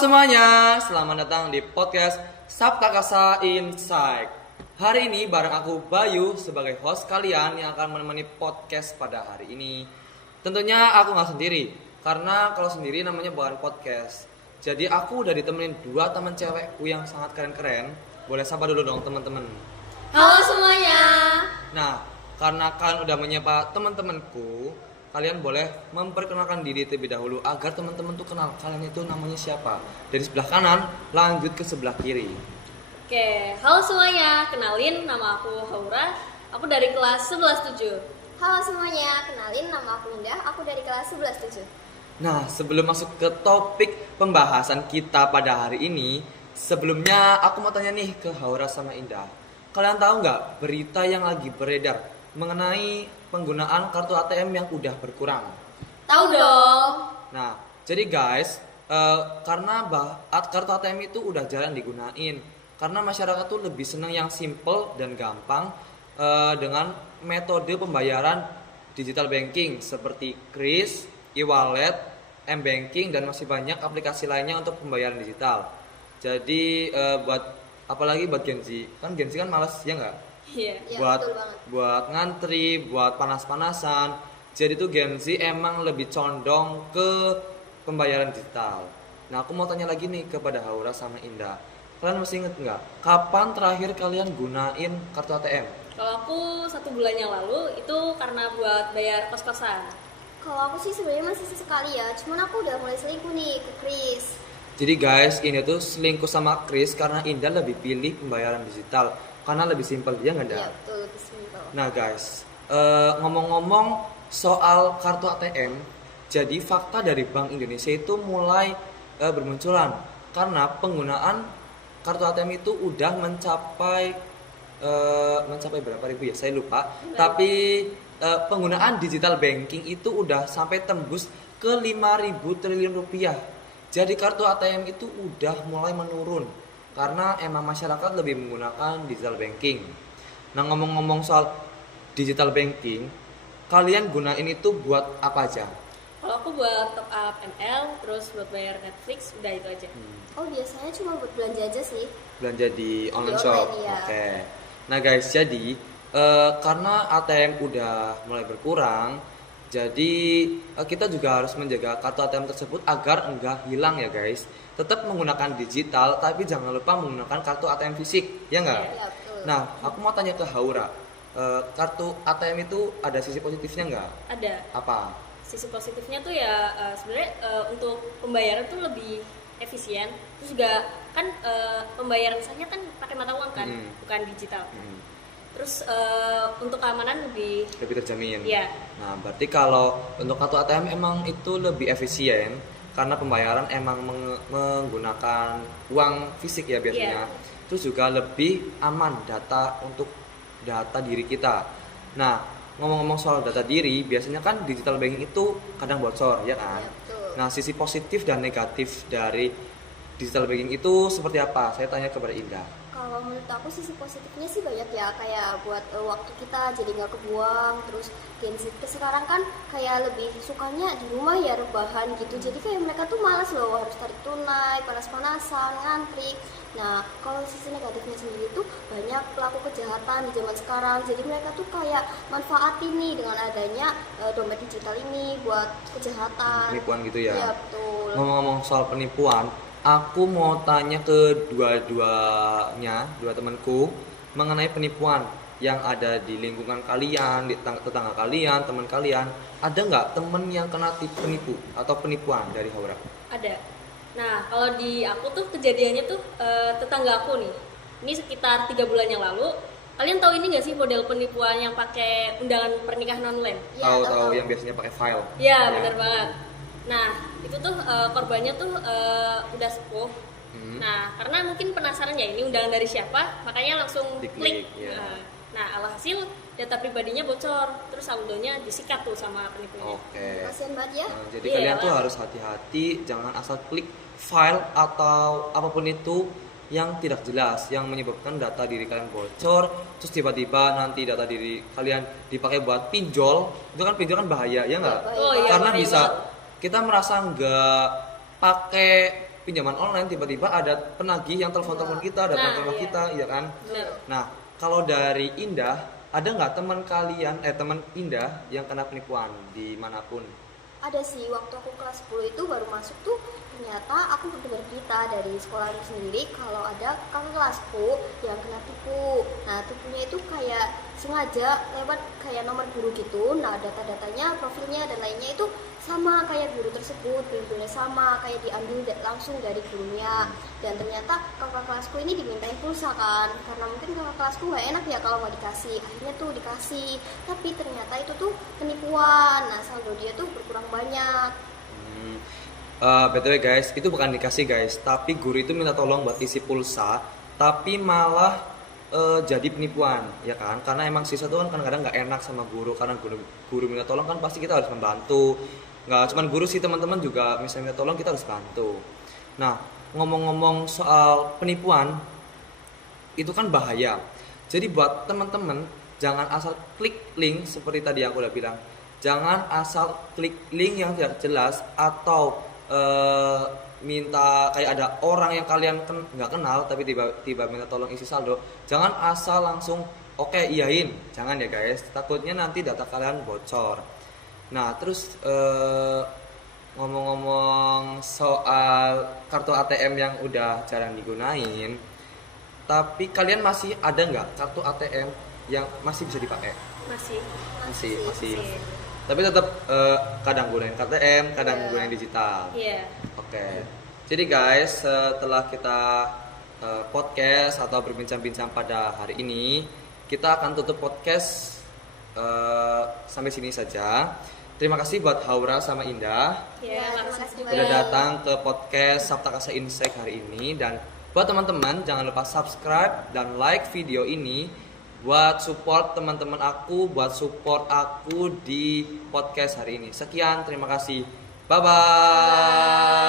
semuanya, selamat datang di podcast Sabta Kasa Insight. Hari ini bareng aku Bayu sebagai host kalian yang akan menemani podcast pada hari ini. Tentunya aku gak sendiri, karena kalau sendiri namanya bukan podcast. Jadi aku udah ditemenin dua teman cewekku yang sangat keren-keren. Boleh sapa dulu dong teman-teman. Halo semuanya. Nah, karena kalian udah menyapa teman-temanku, kalian boleh memperkenalkan diri terlebih dahulu agar teman-teman tuh kenal kalian itu namanya siapa. Dari sebelah kanan lanjut ke sebelah kiri. Oke, halo semuanya. Kenalin, nama aku Haura. Aku dari kelas 11-7. Halo semuanya, kenalin nama aku Indah, aku dari kelas 11-7. Nah, sebelum masuk ke topik pembahasan kita pada hari ini, sebelumnya aku mau tanya nih ke Haura sama Indah. Kalian tahu nggak berita yang lagi beredar mengenai penggunaan kartu ATM yang udah berkurang? Tahu dong. Nah, jadi guys, karena kartu ATM itu udah jarang digunain, karena masyarakat tuh lebih seneng yang simple dan gampang dengan metode pembayaran digital banking seperti Kris, e-wallet, m-banking dan masih banyak aplikasi lainnya untuk pembayaran digital. Jadi apalagi buat Gen Z, kan Gen Z kan malas ya nggak? Iya. Ya, buat betul banget. buat ngantri, buat panas-panasan. Jadi tuh Gen Z emang lebih condong ke pembayaran digital. Nah, aku mau tanya lagi nih kepada Haura sama Indah. Kalian masih inget nggak kapan terakhir kalian gunain kartu ATM? Kalau aku 1 bulan yang lalu itu karena buat bayar kos-kosan. Kalau aku sih sebenarnya masih sesekali ya, cuman aku udah mulai selingkuh nih ke Kris. Jadi guys, ini tuh selingkuh sama Kris karena Indah lebih pilih pembayaran digital karena lebih simpel, ya nggak Iya ada? betul, lebih simpel. Nah guys, ngomong-ngomong soal kartu ATM, jadi fakta dari Bank Indonesia itu mulai bermunculan karena penggunaan kartu ATM itu udah mencapai berapa ribu ya, saya lupa. Tapi penggunaan digital banking itu udah sampai tembus ke 5.000 triliun rupiah. Jadi kartu ATM itu udah mulai menurun karena emang masyarakat lebih menggunakan digital banking. Nah, ngomong-ngomong soal digital banking, kalian gunain itu buat apa aja? Kalau aku buat top up ML, terus buat bayar Netflix, udah itu aja. Oh biasanya cuma buat belanja aja sih. Belanja di online Di shop. online, iya. Oke. Nah guys, jadi karena ATM udah mulai berkurang, jadi kita juga harus menjaga kartu ATM tersebut agar enggak hilang ya guys. Tetap menggunakan digital, tapi jangan lupa menggunakan kartu ATM fisik, ya enggak? Iya. Ya betul. Nah, aku mau tanya ke Haura, kartu ATM itu ada sisi positifnya enggak? Ada. Apa? Sisi positifnya tuh ya sebenarnya untuk pembayaran tuh lebih efisien. Terus juga kan pembayaran misalnya kan pakai mata uang kan, bukan digital. Terus untuk keamanan lebih Terjamin. Iya. Nah, berarti kalau untuk kartu ATM emang itu lebih efisien karena pembayaran emang menggunakan uang fisik ya biasanya. Iya. Terus juga lebih aman data diri kita. Nah, ngomong-ngomong soal data diri, biasanya kan digital banking itu kadang bocor, ya kan? Ya, betul. Nah, sisi positif dan negatif dari digital banking itu seperti apa? Saya tanya kepada Indah. Kalau menurut aku sisi positifnya sih banyak ya, kayak buat waktu kita jadi nggak kebuang. Terus Gen Z sekarang kan kayak lebih sukanya di rumah ya rebahan gitu, jadi kayak mereka tuh malas loh harus tarik tunai, panas-panasan, ngantri. Nah kalau sisi negatifnya sendiri tuh banyak pelaku kejahatan di zaman sekarang, jadi mereka tuh kayak manfaatin nih dengan adanya dompet digital ini buat kejahatan. Penipuan gitu ya? Iya betul. Ngomong-ngomong soal penipuan, aku mau tanya ke dua temanku mengenai penipuan yang ada di lingkungan kalian, di tetangga kalian, teman kalian. Ada nggak temen yang kena penipu atau penipuan dari Haura? Ada. Nah, kalau di aku tuh kejadiannya tuh tetangga aku nih. Ini sekitar 3 bulan yang lalu. Kalian tahu ini nggak sih model penipuan yang pakai undangan pernikahan online? Iya, Tahu yang biasanya pakai file. Iya, benar banget. Nah, itu tuh korbannya tuh udah sepuh. Nah, karena mungkin penasaran ya ini undangan dari siapa, makanya langsung Diklik, klik. ya. Nah, alhasil data pribadinya bocor, terus saldonya disikat tuh sama penipunya. Oke. Kasian banget ya. Nah, jadi Iya, kalian tuh lah. harus hati-hati, jangan asal klik file atau apapun itu yang tidak jelas, yang menyebabkan data diri kalian bocor, terus tiba-tiba nanti data diri kalian dipakai buat pinjol. Itu kan bahaya ya nggak? Bahaya. Oh iya, Karena bahaya bisa banget. kita merasa nggak pakai pinjaman online tiba-tiba ada penagih yang telepon-telepon kita, datang ke rumah iya. kita, ya kan? Benar. Nah, kalau dari Indah, ada nggak teman Indah yang kena penipuan dimanapun? Ada sih, waktu aku kelas 10 itu baru masuk tuh, ternyata aku mendengar berita dari sekolah itu sendiri kalau ada kakak kelasku yang kena tipu. Nah, tipunya itu kayak sengaja lewat kayak nomor guru gitu. Nah, data-datanya, profilnya dan lainnya itu sama kayak guru tersebut, pintunya sama kayak diambil langsung dari gurunya. Dan ternyata kakak kelasku ini dimintain pulsa kan, karena mungkin kakak kelasku nggak enak ya kalau nggak dikasih. Akhirnya tuh dikasih, tapi ternyata itu tuh penipuan. Nah, saldo dia tuh berkurang banyak. BTW guys, itu bukan dikasih guys, tapi guru itu minta tolong buat isi pulsa, tapi malah jadi penipuan, ya kan? Karena emang siswa tuh kan kadang-kadang nggak enak sama guru, karena guru minta tolong kan pasti kita harus membantu. Nggak cuma guru sih, teman-teman juga misalnya minta tolong kita harus bantu. Nah, ngomong-ngomong soal penipuan, itu kan bahaya. Jadi buat teman-teman jangan asal klik link seperti tadi yang aku udah bilang. Jangan asal klik link yang tidak jelas atau minta kayak ada orang yang kalian nggak kenal tapi tiba-tiba minta tolong isi saldo. Jangan asal langsung oke iyain. Jangan ya guys. Takutnya nanti data kalian bocor. Nah, terus ngomong-ngomong soal kartu ATM yang udah jarang digunain, tapi kalian masih ada nggak kartu ATM yang masih bisa dipakai? Masih. Tapi tetap kadang gunain KTM, kadang gunain digital. Iya. Oke. Jadi guys, setelah kita podcast atau berbincang-bincang pada hari ini, kita akan tutup podcast sampai sini saja. Terima kasih buat Haura sama Indah Ya, terima makasih kasih juga. udah datang ke podcast Sabta Kasa Insight hari ini. Dan buat teman-teman jangan lupa subscribe dan like video ini buat support teman-teman aku, buat support aku di podcast hari ini. Sekian, terima kasih. Bye bye.